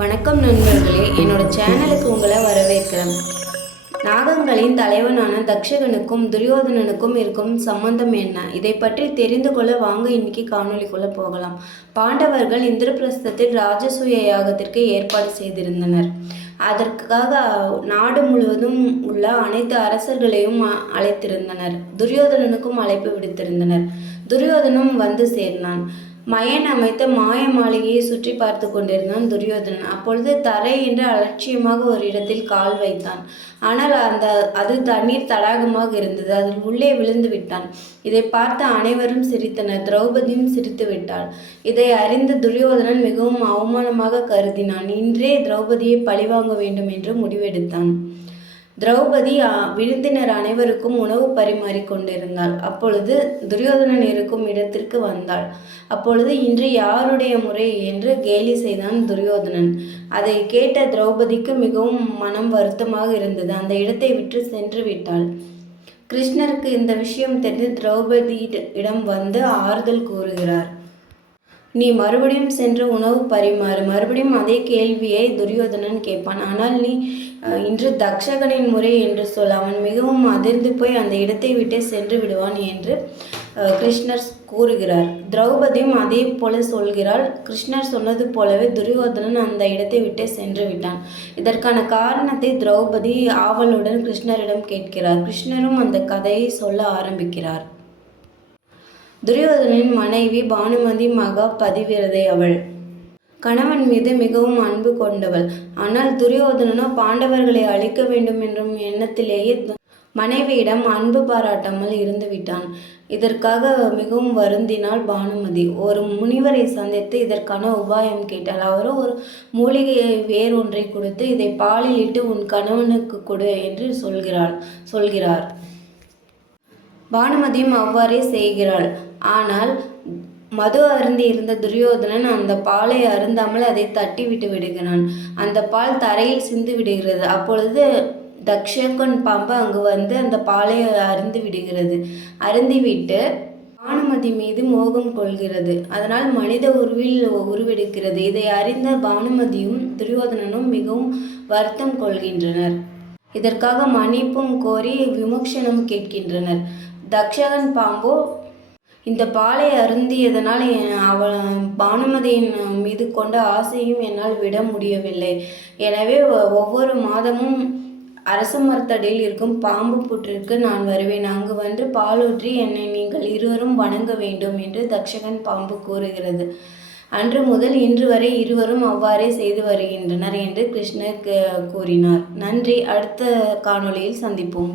வணக்கம் நண்பர்களே, என்னோட சேனலுக்கு உங்களை வரவேற்கிறேன். நாகங்களின் தலைவனான தக்ஷகனுக்கும் துரியோதனனுக்கும் இருக்கும் சம்பந்தம் என்ன? இதை பற்றி தெரிந்து கொள்ள வாங்க இன்னைக்கு காணொலிக்குள்ள போகலாம். பாண்டவர்கள் இந்திரபிரஸ்தத்தில் ராஜசூய யாகத்திற்கு ஏற்பாடு செய்திருந்தனர். அதற்காக நாடு முழுவதும் உள்ள அனைத்து அரசர்களையும் அழைத்திருந்தனர். துரியோதனனுக்கும் அழைப்பு விடுத்திருந்தனர். துரியோதனும் வந்து சேர்ந்தான். மயன் அமைத்த மாய மாளிகையை சுற்றி பார்த்து கொண்டிருந்தான் துரியோதனன். அப்பொழுது தரை என்று அலட்சியமாக ஒரு இடத்தில் கால் வைத்தான். ஆனால் அது தண்ணீர் தடாகமாக இருந்தது. அதில் உள்ளே விழுந்து விட்டான். இதை பார்த்து அனைவரும் சிரித்தனர். திரௌபதியும் சிரித்து விட்டாள். இதை அறிந்து துரியோதனன் மிகவும் அவமானமாக கருதினான். இன்றே திரௌபதியை பழிவாங்க வேண்டும் என்று முடிவெடுத்தான். திரௌபதி விருந்தினர் அனைவருக்கும் உணவு பரிமாறி கொண்டிருந்தாள். அப்பொழுது துரியோதனன் இருக்கும் இடத்திற்கு வந்தாள். அப்பொழுது இன்று யாருடைய முறை என்று கேலி செய்தான் துரியோதனன். அதை கேட்ட திரௌபதிக்கு மிகவும் மனம் வருத்தமாக இருந்தது. அந்த இடத்தை விட்டு சென்று விட்டாள். கிருஷ்ணருக்கு இந்த விஷயம் தெரிந்து திரௌபதியிடம் வந்து ஆறுதல் கூறுகிறார். நீ மறுபடியும் சென்று உணவு பரிமாறு. மறுபடியும் அதே கேள்வியை துரியோதனன் கேட்பான். ஆனால் நீ இன்று தக்ஷகனின் முறை என்று சொல். அவன் மிகவும் அதிர்ந்து போய் அந்த இடத்தை விட்டே சென்று விடுவான் என்று கிருஷ்ணர் கூறுகிறார். திரௌபதியும் அதே போல சொல்கிறாள். கிருஷ்ணர் சொன்னது போலவே துரியோதனன் அந்த இடத்தை விட்டே சென்று விட்டான். இதற்கான காரணத்தை திரௌபதி ஆவலுடன் கிருஷ்ணரிடம் கேட்கிறார். கிருஷ்ணரும் அந்த கதையை சொல்ல ஆரம்பிக்கிறார். துரியோதனின் மனைவி பானுமதி மகா பதிவிரதை. அவள் கணவன் மீது மிகவும் அன்பு கொண்டவள். ஆனால் துரியோதனனோ பாண்டவர்களை அழிக்க வேண்டும் என்றும் எண்ணத்திலேயே மனைவியிடம் அன்பு பாராட்டாமல் இருந்து விட்டான். இதற்காக மிகவும் வருந்தினாள் பானுமதி. ஒரு முனிவரை சந்தித்து இதற்கான உபாயம் கேட்டாள். அவரோ ஒரு மூலிகை வேறொன்றை கொடுத்து இதை பாலில் இட்டு உன் கணவனுக்கு கொடு என்று சொல்கிறார். பானுமதியும் அவ்வாறே செய்கிறாள். ஆனால் மது அருந்தி இருந்த துரியோதனன் அந்த பாலை அருந்தாமல் அதை தட்டி விட்டு விடுகிறான். அந்த பால் தரையில் சிந்து விடுகிறது. அப்பொழுது தக்ஷகன் பாம்பு அங்கு வந்து அந்த பாலை அருந்திவிட்டு பானுமதி மீது மோகம் கொள்கிறது. அதனால் மனித உருவெடுக்கிறது. இதை அறிந்த பானுமதியும் துரியோதனனும் மிகவும் வருத்தம் கொள்கின்றனர். இதற்காக மன்னிப்பும் கோரி விமோசனம் கேட்கின்றனர். தக்ஷகன் பாம்போ இந்த பாலை அருந்தியதனால் அவள் பானுமதியின் மீது கொண்ட ஆசையும் என்னால் விட முடியவில்லை. எனவே ஒவ்வொரு மாதமும் அரச மரத்தடியில் இருக்கும் பாம்பு புற்றிற்கு நான் வருவேன். அங்கு வந்து பாலூற்றி என்னை நீங்கள் இருவரும் வணங்க வேண்டும் என்று தக்ஷகன் பாம்பு கூறுகிறது. அன்று முதல் இன்று வரை இருவரும் அவ்வாறே செய்து வருகின்றனர் என்று கிருஷ்ணர் கூறினார். நன்றி. அடுத்த காணொளியில் சந்திப்போம்.